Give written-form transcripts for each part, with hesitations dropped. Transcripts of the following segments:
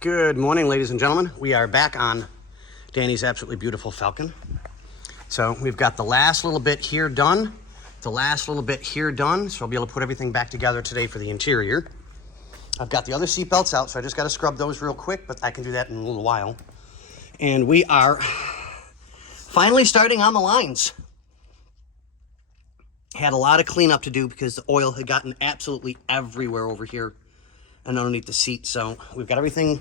Good morning, ladies and gentlemen. We are back on Danny's absolutely beautiful Falcon. So we've got the last little bit here done, so I'll be able to put everything back together today for the interior. I've got the other seat belts out, so I just got to scrub those real quick, but I can do that in a little while. And we are finally starting on the lines. Had a lot of cleanup to do because the oil had gotten absolutely everywhere over here and underneath the seat. So we've got everything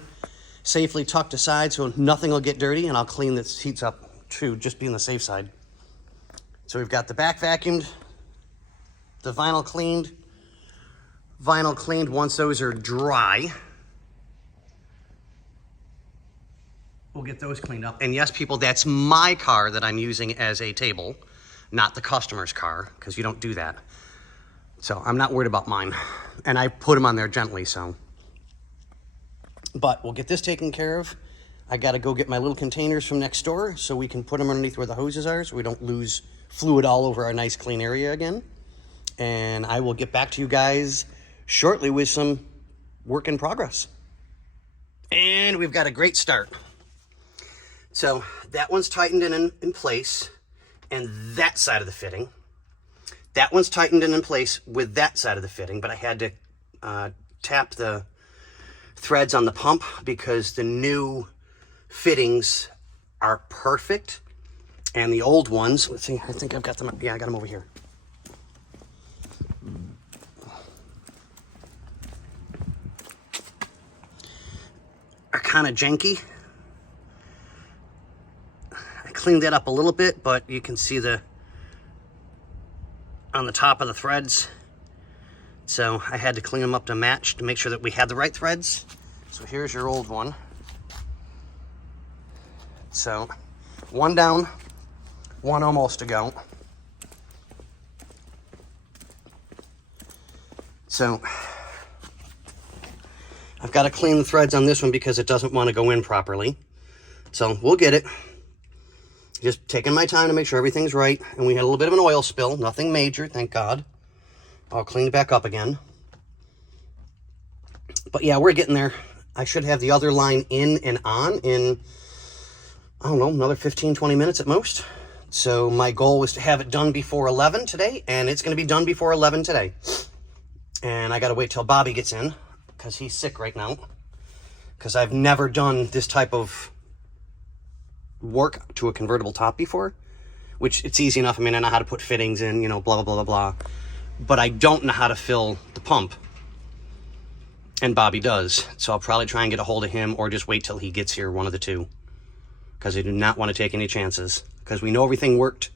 safely tucked aside so nothing will get dirty, and I'll clean the seats up too, just be on the safe side. So we've got the back vacuumed, the vinyl cleaned. Once those are dry, we'll get those cleaned up. And yes, people, that's my car that I'm using as a table, not the customer's car, because you don't do that. So I'm not worried about mine. And I put them on there gently, so. But we'll get this taken care of. I got to go get my little containers from next door so we can put them underneath where the hoses are so we don't lose fluid all over our nice clean area again. And I will get back to you guys shortly with some work in progress. And we've got a great start. So that one's tightened in place, and that side of the fitting. That one's tightened in place with that side of the fitting, but I had to tap the threads on the pump because the new fittings are perfect, and the old ones, let's see, I think I've got them, yeah, I got them over here. Are kind of janky. I cleaned that up a little bit, but you can see on the top of the threads. So I had to clean them up to match to make sure that we had the right threads. So here's your old one. So one down, one almost to go. So I've got to clean the threads on this one because it doesn't want to go in properly. So we'll get it. Just taking my time to make sure everything's right. And we had a little bit of an oil spill, nothing major, thank God. I'll clean it back up again. But yeah, we're getting there. I should have the other line in and on in, I don't know, another 15, 20 minutes at most. So my goal was to have it done before 11 today, and it's going to be done before 11 today. And I got to wait till Bobby gets in because he's sick right now. Because I've never done this type of work to a convertible top before, which it's easy enough. I mean, I know how to put fittings in, you know, blah, blah, blah, blah, blah. But I don't know how to fill the pump. And Bobby does. So I'll probably try and get a hold of him or just wait till he gets here, one of the two. Because I do not want to take any chances. Because we know everything worked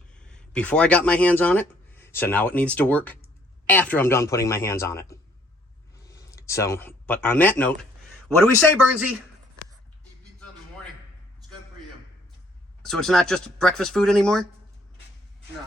before I got my hands on it. So now it needs to work after I'm done putting my hands on it. So, but on that note, what do we say, Bernsey? Eat pizza in the morning. It's good for you. So it's not just breakfast food anymore? No.